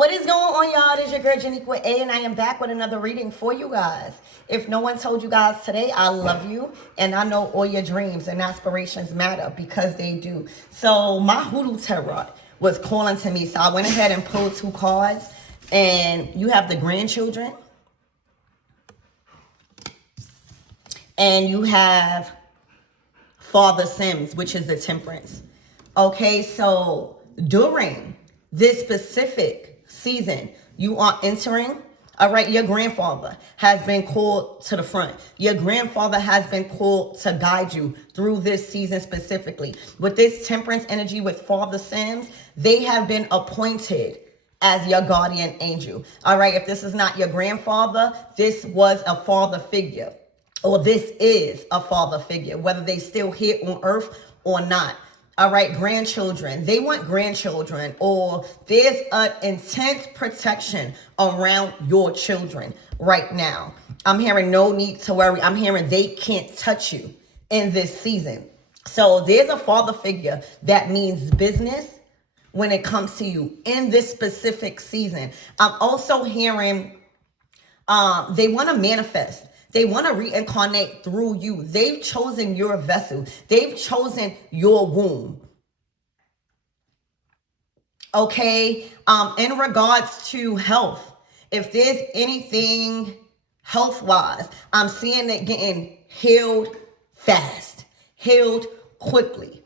What is going on, y'all? This is your girl Janiqua A, and I am back with another reading for you guys. If no one told you guys today, I love you, and I know all your dreams and aspirations matter because they do. So my Hoodoo Tarot was calling to me, so I went ahead and pulled 2 cards, and you have the grandchildren, and you have Father Sims, which is the Temperance. Okay, so during this specific season you are entering, all right, your grandfather has been called to the front. Your grandfather has been called to guide you through this season specifically. With this Temperance energy with Father Sims, they have been appointed as your guardian angel. All right, if this is not your grandfather, this was a father figure, or this is a father figure, whether they still here on earth or not. All right, grandchildren, they want grandchildren, or there's an intense protection around your children right now. I'm hearing no need to worry. I'm hearing they can't touch you in this season. So there's a father figure that means business when it comes to you in this specific season. I'm also hearing they want to manifest. They want to reincarnate through you. They've chosen your vessel. They've chosen your womb. Okay. In regards to health, if there's anything health-wise, I'm seeing it getting healed fast, healed quickly.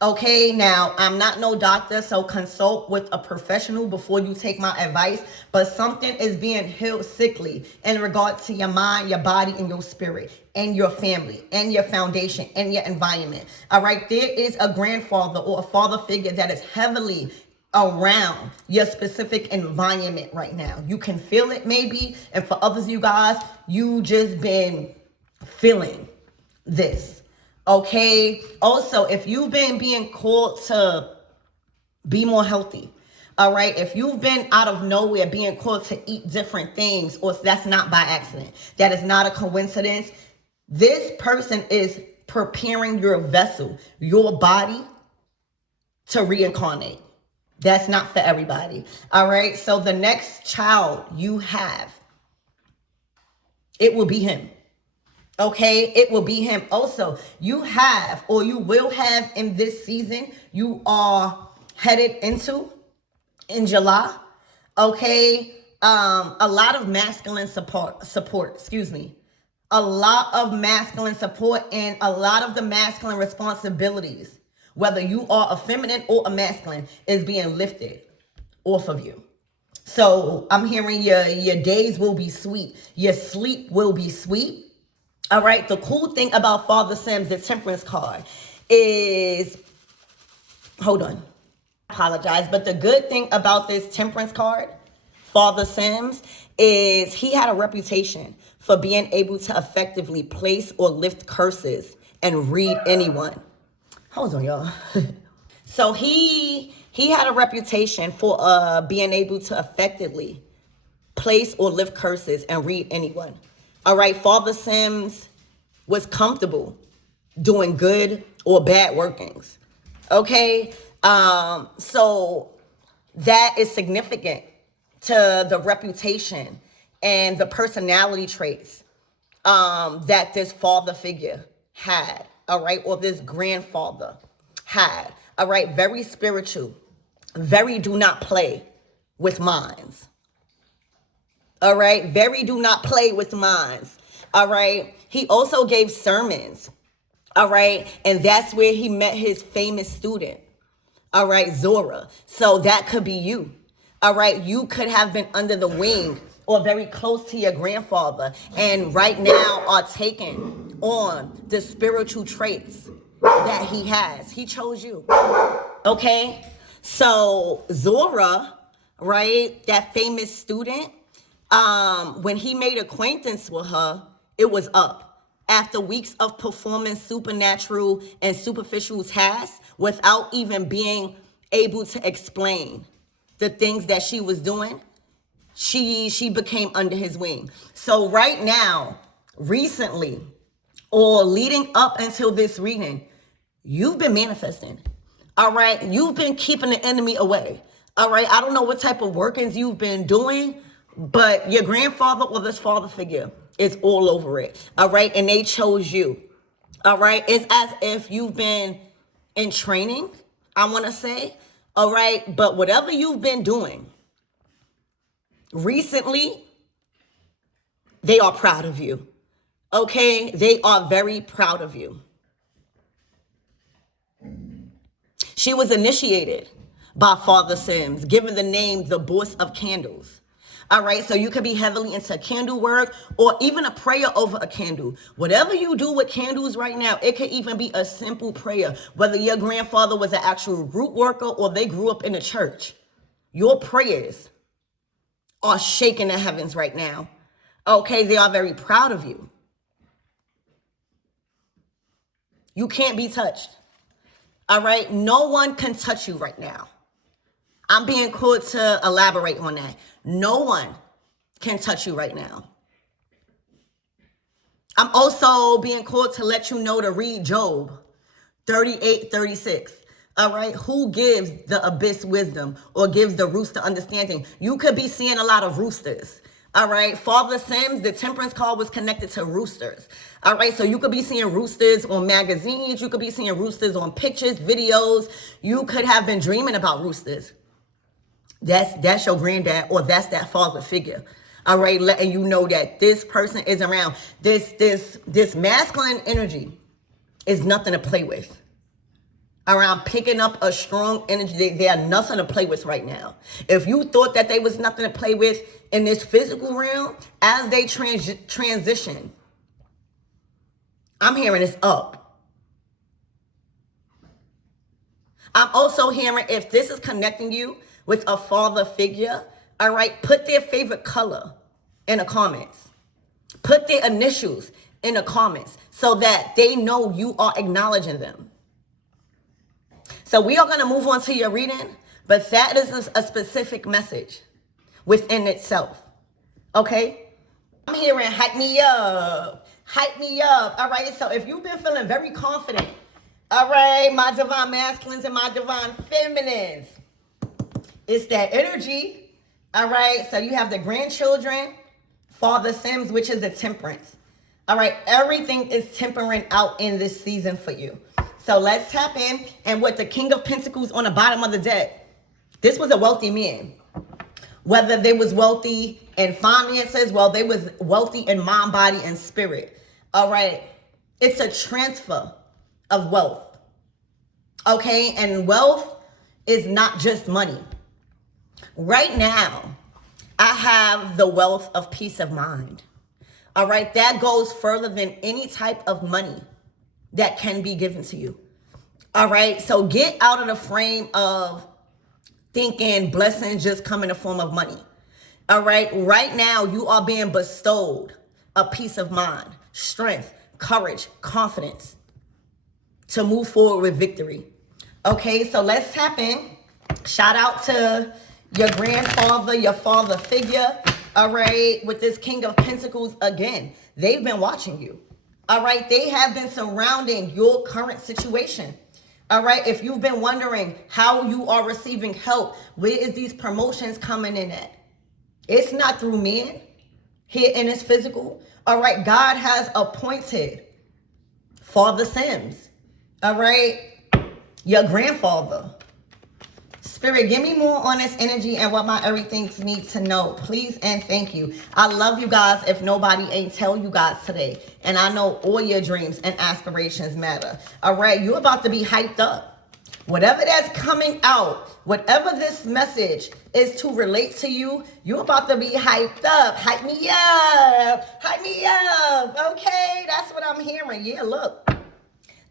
Okay, now I'm not no doctor, so consult with a professional before you take my advice, but something is being healed sickly in regard to your mind, your body, and your spirit, and your family, and your foundation, and your environment. All right, there is a grandfather or a father figure that is heavily around your specific environment right now. You can feel it maybe, and for others of you guys, you just been feeling this. Okay. Also, if you've been being called to be more healthy, all right, if you've been out of nowhere being called to eat different things, or that's not by accident, that is not a coincidence, this person is preparing your vessel, your body, to reincarnate. That's not for everybody. All right. So the next child you have, it will be him. Okay, it will be him. Also, you have, or you will have in this season, you are headed into in July. Okay, a lot of masculine support, excuse me. A lot of masculine support and a lot of the masculine responsibilities, whether you are a feminine or a masculine, is being lifted off of you. So I'm hearing your days will be sweet. Your sleep will be sweet. All right, the cool thing about Father Sims, the Temperance card, is, hold on, I apologize, but the good thing about this Temperance card, Father Sims, is he had a reputation for being able to effectively place or lift curses and read anyone. Hold on, y'all. So he had a reputation for being able to effectively place or lift curses and read anyone. All right, Father Sims was comfortable doing good or bad workings. Okay, so that is significant to the reputation and the personality traits that this father figure had. All right, or this grandfather had. All right, very spiritual, very do not play with minds. All right. Very do not play with minds. All right. He also gave sermons. All right. And that's where he met his famous student. All right. Zora. So that could be you. All right. You could have been under the wing or very close to your grandfather, and right now are taking on the spiritual traits that he has. He chose you. Okay. So Zora, right, that famous student, when he made acquaintance with her, it was up. After weeks of performing supernatural and superficial tasks without even being able to explain the things that she was doing, she became under his wing. So right now, recently, or leading up until this reading, you've been manifesting. All right, you've been keeping the enemy away. All right. I don't know what type of workings you've been doing, but your grandfather or this father figure is all over it. All right. And they chose you. All right. It's as if you've been in training, I want to say. All right. But whatever you've been doing recently, they are proud of you. Okay. They are very proud of you. She was initiated by Father Sims, given the name the Boss of Candles. All right, so you could be heavily into candle work or even a prayer over a candle. Whatever you do with candles right now, it could even be a simple prayer, whether your grandfather was an actual root worker or they grew up in a church. Your prayers are shaking the heavens right now. Okay, they are very proud of you. You can't be touched. All right, no one can touch you right now. I'm being called to elaborate on that. No one can touch you right now. I'm also being called to let you know to read Job 38:36. All right, who gives the abyss wisdom or gives the rooster understanding? You could be seeing a lot of roosters. All right, Father Sims, the temperance card was connected to roosters. All right, so you could be seeing roosters on magazines. You could be seeing roosters on pictures, videos. You could have been dreaming about roosters. That's your granddad or that's that father figure. All right, letting you know that this person is around. This masculine energy is nothing to play with. Around picking up a strong energy, they are nothing to play with right now. If you thought that they was nothing to play with in this physical realm, as they transition, I'm hearing it's up. I'm also hearing if this is connecting you with a father figure, all right, put their favorite color in the comments. Put their initials in the comments so that they know you are acknowledging them. So we are going to move on to your reading, but that is a specific message within itself. Okay? I'm hearing hype me up. Hype me up. All right? So if you've been feeling very confident, all right, my divine masculines and my divine feminines, it's that energy. All right? So you have the grandchildren, Father Sims, which is the temperance. All right? Everything is tempering out in this season for you. So let's tap in. And with the King of Pentacles on the bottom of the deck, this was a wealthy man. Whether they was wealthy in finances, well, they was wealthy in mind, body, and spirit. All right. It's a transfer of wealth. Okay. And wealth is not just money. Right now, I have the wealth of peace of mind. All right. That goes further than any type of money that can be given to you. All right. So get out of the frame of thinking blessings just come in the form of money. All right. Right now, you are being bestowed a peace of mind, strength, courage, confidence to move forward with victory. Okay. So let's tap in. Shout out to your grandfather, your father figure. All right. With this King of Pentacles again, they've been watching you. All right, they have been surrounding your current situation. All right, if you've been wondering how you are receiving help, where is these promotions coming in at? It's not through men here in this physical. All right, God has appointed Father Sims. All right, your grandfather. Spirit, give me more on this energy and what my everythings need to know. Please and thank you. I love you guys if nobody ain't tell you guys today. And I know all your dreams and aspirations matter. All right, you're about to be hyped up. Whatever that's coming out, whatever this message is to relate to you, you're about to be hyped up. Hype me up. Hype me up. Okay, that's what I'm hearing. Yeah, look.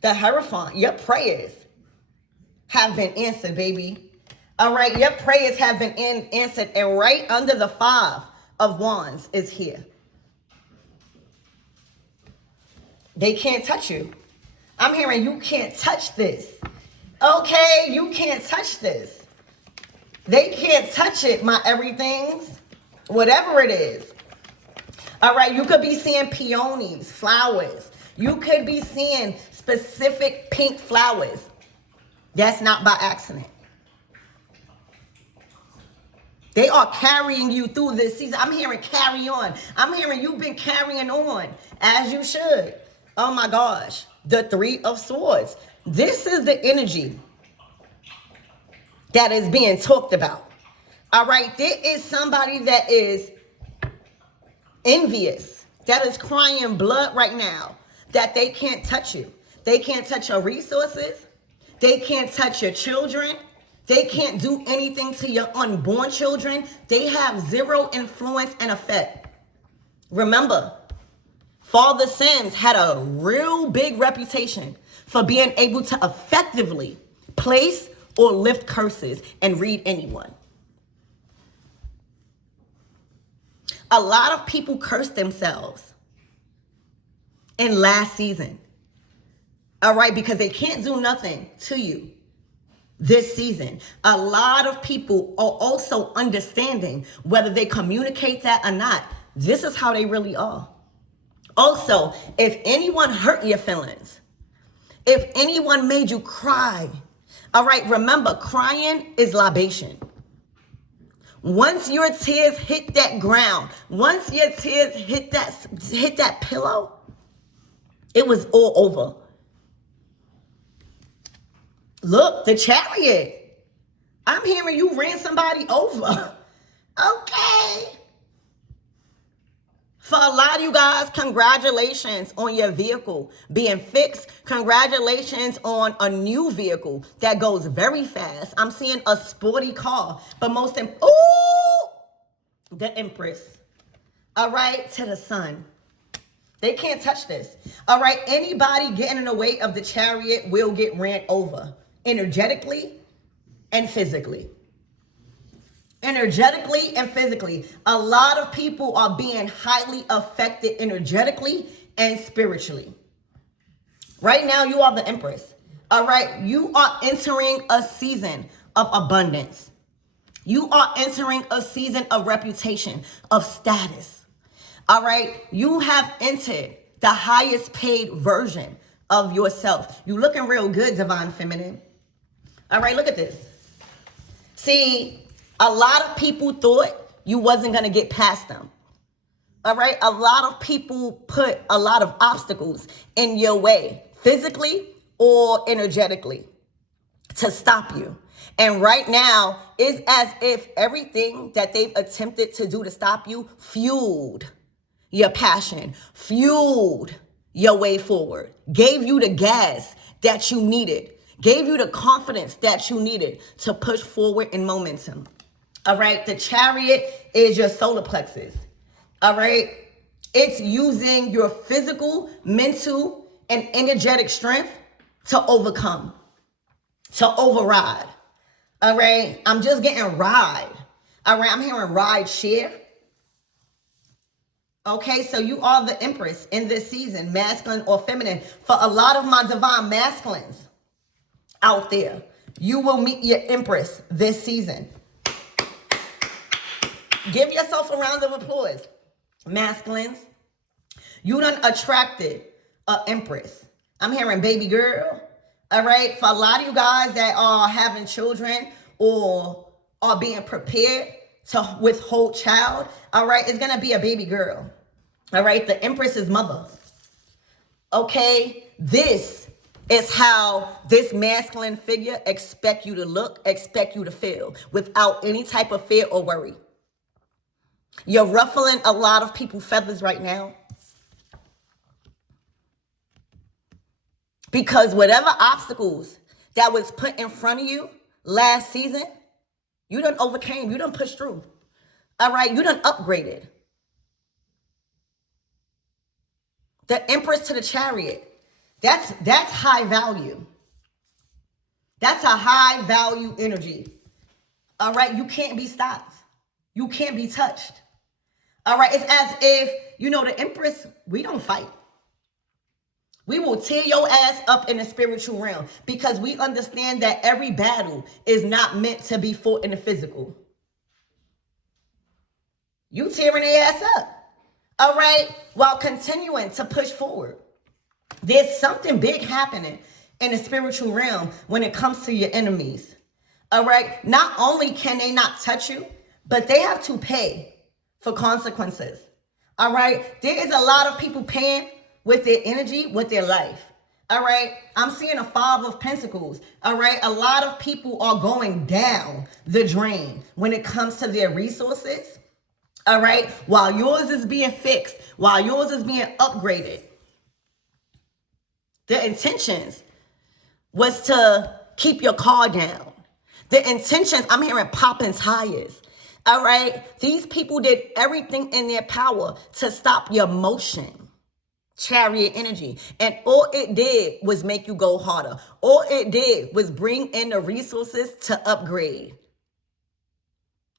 The Hierophant, your prayers have been answered, baby. All right, your prayers have been answered, and right under the 5 of Wands is here. They can't touch you. I'm hearing you can't touch this. Okay, you can't touch this. They can't touch it, my everythings. Whatever it is. All right, you could be seeing peonies, flowers. You could be seeing specific pink flowers. That's not by accident. They are carrying you through this season. I'm hearing carry on. I'm hearing you've been carrying on as you should. Oh my gosh. The Three of Swords. This is the energy that is being talked about. All right. There is somebody that is envious, that is crying blood right now, that they can't touch you. They can't touch your resources. They can't touch your children. They can't do anything to your unborn children. They have zero influence and effect. Remember, Father Sims had a real big reputation for being able to effectively place or lift curses and read anyone. A lot of people cursed themselves in last season. All right, because they can't do nothing to you this season. A lot of people are also understanding whether they communicate that or not. This is how they really are. Also, if anyone hurt your feelings, if anyone made you cry, all right, remember, crying is libation. Once your tears hit that ground, once your tears hit that pillow, it was all over. Look, the Chariot. I'm hearing you ran somebody over. Okay. For a lot of you guys, congratulations on your vehicle being fixed. Congratulations on a new vehicle that goes very fast. I'm seeing a sporty car, but the Empress. All right, to the Sun. They can't touch this. All right, anybody getting in the way of the Chariot will get ran over, energetically and physically. Energetically and physically. A lot of people are being highly affected energetically and spiritually. Right now, you are the Empress. All right, you are entering a season of abundance. You are entering a season of reputation, of status. All right, you have entered the highest paid version of yourself. You looking real good, Divine Feminine. All right, look at this. See, a lot of people thought you wasn't going to get past them. All right, a lot of people put a lot of obstacles in your way, physically or energetically, to stop you. And right now, it's as if everything that they've attempted to do to stop you fueled your passion, fueled your way forward, gave you the gas that you needed, gave you the confidence that you needed to push forward in momentum. All right, the Chariot is your solar plexus. All right, it's using your physical, mental, and energetic strength to overcome, to override. All right, I'm just getting ride. All right, I'm hearing ride share. Okay, so you are the Empress in this season, masculine or feminine. For a lot of my divine masculines out there, you will meet your Empress this season. Give yourself a round of applause. Masculines, you done attracted an Empress. I'm hearing baby girl. All right, for a lot of you guys that are having children or are being prepared to withhold child, all right, it's gonna be a baby girl. All right, the Empress is mother. Okay, this is how this masculine figure expect you to look, expect you to feel, without any type of fear or worry. You're ruffling a lot of people's feathers right now. Because whatever obstacles that was put in front of you last season, you done overcame, you done pushed through. All right, you done upgraded. The Empress to the Chariot, that's high value. That's a high value energy. All right, you can't be stopped. You can't be touched. All right, it's as if, the Empress, we don't fight. We will tear your ass up in the spiritual realm because we understand that every battle is not meant to be fought in the physical. You tearing their ass up. All right, while continuing to push forward. There's something big happening in the spiritual realm when it comes to your enemies. All right, not only can they not touch you, but they have to pay for consequences. All right. There is a lot of people paying with their energy, with their life. All right. I'm seeing a Five of Pentacles. All right. A lot of people are going down the drain when it comes to their resources. All right. While yours is being fixed, while yours is being upgraded, the intentions was to keep your car down. The intentions, I'm hearing popping tires. All right. These people did everything in their power to stop your motion. Chariot energy. And all it did was make you go harder. All it did was bring in the resources to upgrade.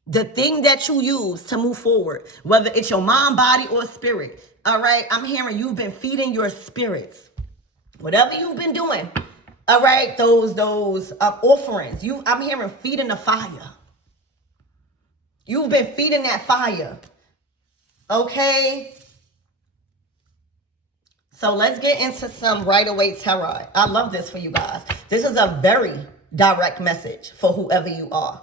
The thing that you use to move forward, whether it's your mind, body, or spirit. All right. I'm hearing you've been feeding your spirits. Whatever you've been doing. All right. Those offerings. I'm hearing feeding the fire. You've been feeding that fire. Okay. So let's get into some Rider-Waite Tarot. I love this for you guys. This is a very direct message for whoever you are.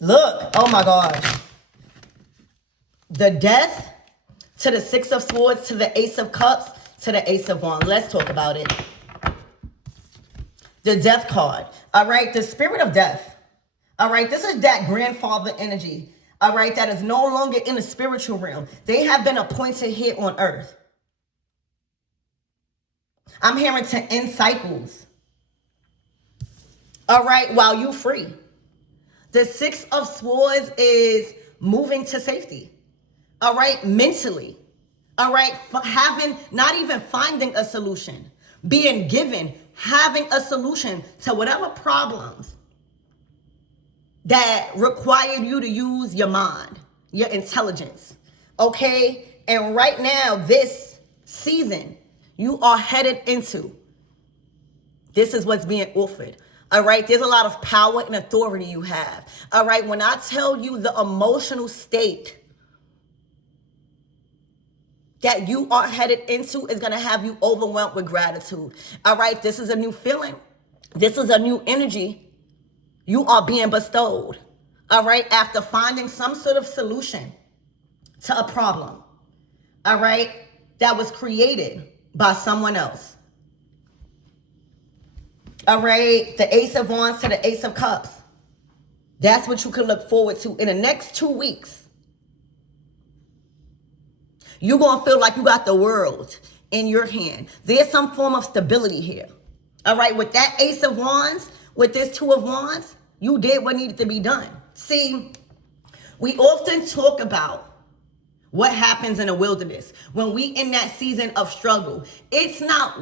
Look, oh my gosh. The Death to the Six of Swords to the Ace of Cups to the Ace of Wands. Let's talk about it. The Death card. All right, the Spirit of Death. All right, this is that grandfather energy. All right, that is no longer in the spiritual realm. They have been appointed here on earth. I'm hearing to end cycles. All right, while you free. The Six of Swords is moving to safety. All right, mentally. All right, not even finding a solution. Being given, having a solution to whatever problems that required you to use your mind, your intelligence. Okay, and right now, this season, you are headed into. This is what's being offered. All right. There's a lot of power and authority you have. All right. When I tell you the emotional state that you are headed into is going to have you overwhelmed with gratitude. All right. This is a new feeling. This is a new energy you are being bestowed. All right. After finding some sort of solution to a problem. All right. That was created by someone else. All right, the Ace of Wands to the Ace of Cups. That's what you can look forward to in the next 2 weeks. You're going to feel like you got the world in your hand. There's some form of stability here. All right, with that Ace of Wands, with this Two of Wands, you did what needed to be done. See, we often talk about what happens in the wilderness when we in that season of struggle. It's not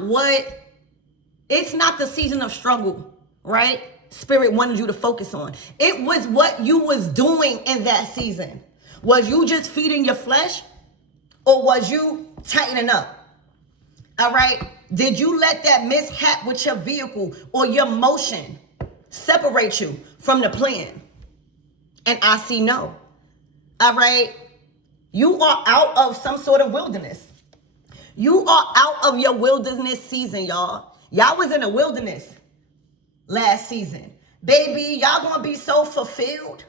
the season of struggle, right? Spirit wanted you to focus on. It was what you was doing in that season. Was you just feeding your flesh, or was you tightening up? All right. Did you let that mishap with your vehicle or your motion separate you from the plan? And I see no. All right. You are out of some sort of wilderness. You are out of your wilderness season, y'all. Y'all was in a wilderness last season. Baby, y'all gonna be so fulfilled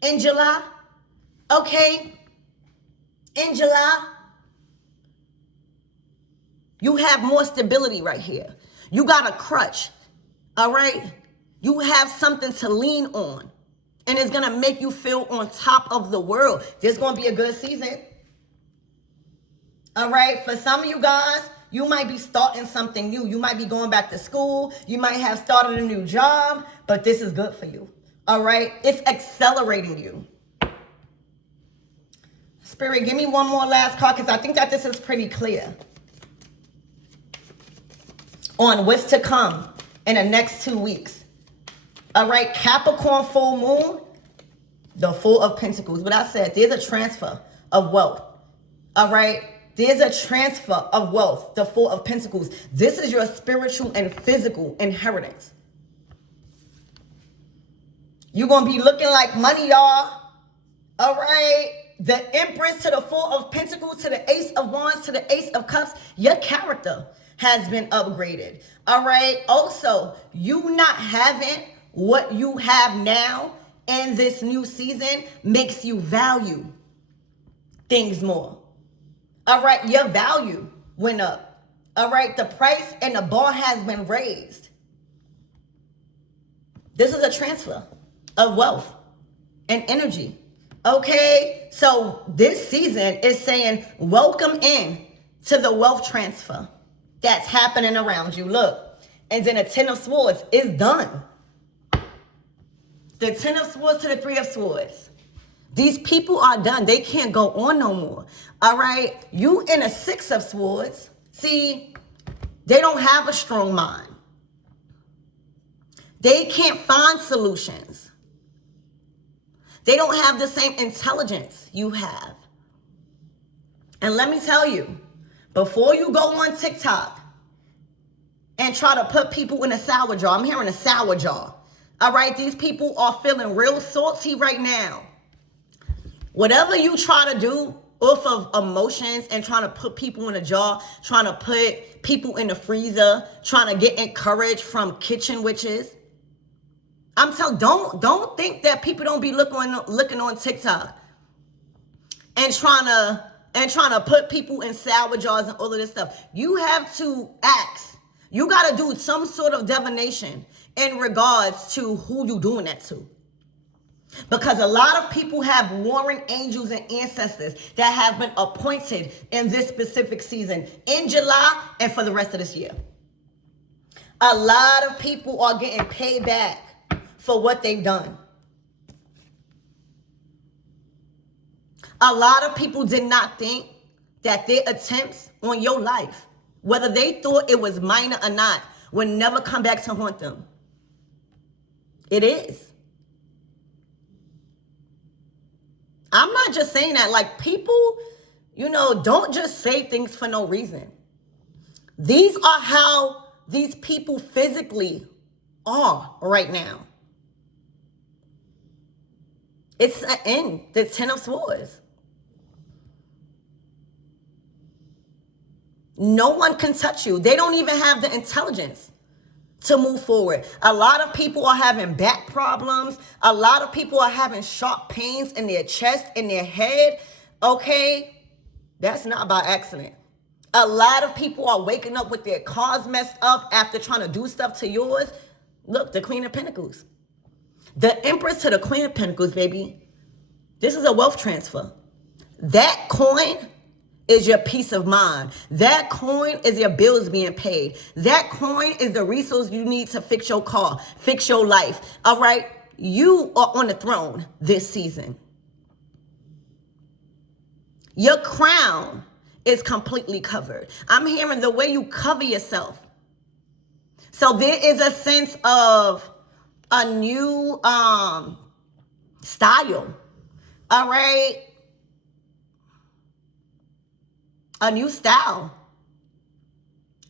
in July. Okay? In July. You have more stability right here. You got a crutch. All right? You have something to lean on. And it's going to make you feel on top of the world. This is going to be a good season. All right. For some of you guys, you might be starting something new. You might be going back to school. You might have started a new job. But this is good for you. All right. It's accelerating you. Spirit, give me one more last card because I think that this is pretty clear on what's to come in the next 2 weeks. All right, Capricorn full moon, the Four of Pentacles. What I said, there's a transfer of wealth. All right, there's a transfer of wealth, the Four of Pentacles. This is your spiritual and physical inheritance. You're going to be looking like money, y'all. All right, the Empress to the Four of Pentacles, to the Ace of Wands, to the Ace of Cups. Your character has been upgraded. All right, also, you not having what you have now in this new season makes you value things more. All right, your value went up. All right, the price and the bar has been raised. This is a transfer of wealth and energy. Okay, so this season is saying welcome in to the wealth transfer that's happening around you. Look, and then the 10 of Swords is done. The 10 of Swords to the 3 of Swords. These people are done. They can't go on no more. All right, you in a 6 of Swords. See, they don't have a strong mind. They can't find solutions. They don't have the same intelligence you have. And let me tell you, before you go on TikTok and try to put people in a sour jar, I'm hearing a sour jar. All right, these people are feeling real salty right now. Whatever you try to do off of emotions and trying to put people in a jar, trying to put people in the freezer, trying to get encouraged from kitchen witches. I'm telling, don't think that people don't be looking on TikTok and trying to put people in sour jars and all of this stuff. You have to ask. You got to do some sort of divination in regards to who you doing that to. Because a lot of people have warring angels and ancestors that have been appointed in this specific season in July and for the rest of this year. A lot of people are getting paid back for what they've done. A lot of people did not think that their attempts on your life, whether they thought it was minor or not, would never come back to haunt them. It is. I'm not just saying that. Like, people, don't just say things for no reason. These are how these people physically are right now. It's an end. The 10 of Swords. No one can touch you. They don't even have the intelligence to move forward. A lot of people are having back problems. A lot of people are having sharp pains in their chest, in their head. Okay? That's not by accident. A lot of people are waking up with their cars messed up after trying to do stuff to yours. Look, the Queen of Pentacles. The Empress to the Queen of Pentacles, baby. This is a wealth transfer. That coin is your peace of mind. That coin is your bills being paid. That coin is the resource you need to fix your car, fix your life. All right? You are on the throne this season. Your crown is completely covered. I'm hearing the way you cover yourself. So there is a sense of a new style. All right? A new style.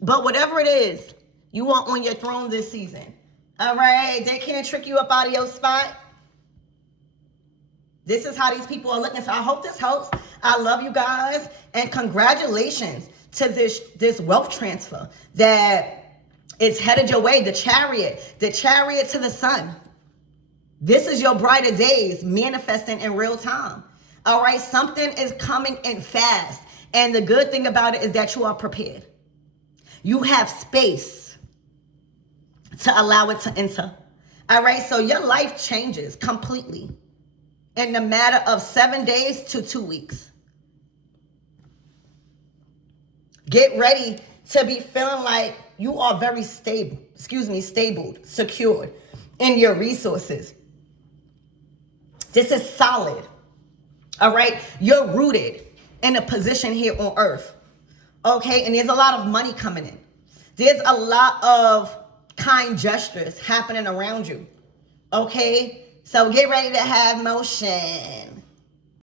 But whatever it is, you are on your throne this season. All right? They can't trick you up out of your spot. This is how these people are looking. So I hope this helps. I love you guys. And congratulations to this wealth transfer that is headed your way. The chariot to the sun. This is your brighter days manifesting in real time. All right? Something is coming in fast. And the good thing about it is that you are prepared. You have space to allow it to enter. All right? So your life changes completely in the matter of 7 days to 2 weeks. Get ready to be feeling like you are very stable, secured in your resources. This is solid. All right? You're rooted in a position here on earth. Okay? And there's a lot of money coming in. There's a lot of kind gestures happening around you. Okay? So get ready to have motion.